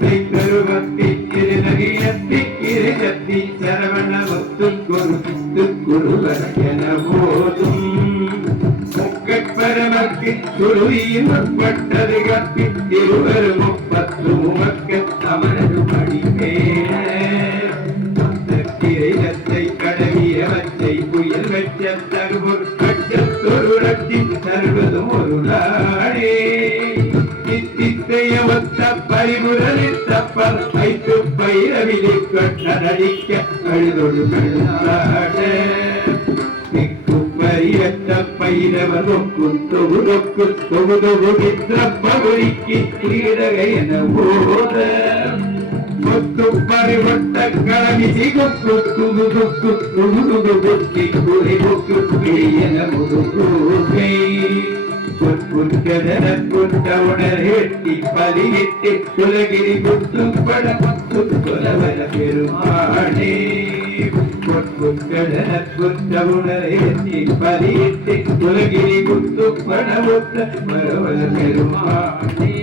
கருவத்தி திருநகியத்தி கிரிகத்தி சரவண குருவர என போதும் முக்கப்பரமக்கு குருவியின் உட்பட்டது கப்பி திருவரு முப்பத்து முமக்க அமரது படிப்பேன கிரையத்தை கடவியவற்றை புயல் வெச்ச தருபொரு கச்சத்தொருடத்தி தருவதும் ஒரு நாடே ஒத்த பரிபுரலில் தப்பல் வைத்து பைரவிலை கட்டடிக்க அழுதொடு கழுதாட பரியத்த பைரவர் தொகுதொக்கு தொகுதொகுகின்ற பகுதிக்கு கீழகை என போத முத்து பறிவட்ட கலவி சிகுக்கு துகுதுக்கு துகுதுகு புத்தி குறைவுக்கு என முதுகை குற்றவுணர்த்தி பலியிட்டு குலகிரி குத்துப்பட குலவர பெருமானே குற்றவுணர்த்தி பலியிட்டு குலகிரி குத்துப்பட வரவர பெருமானே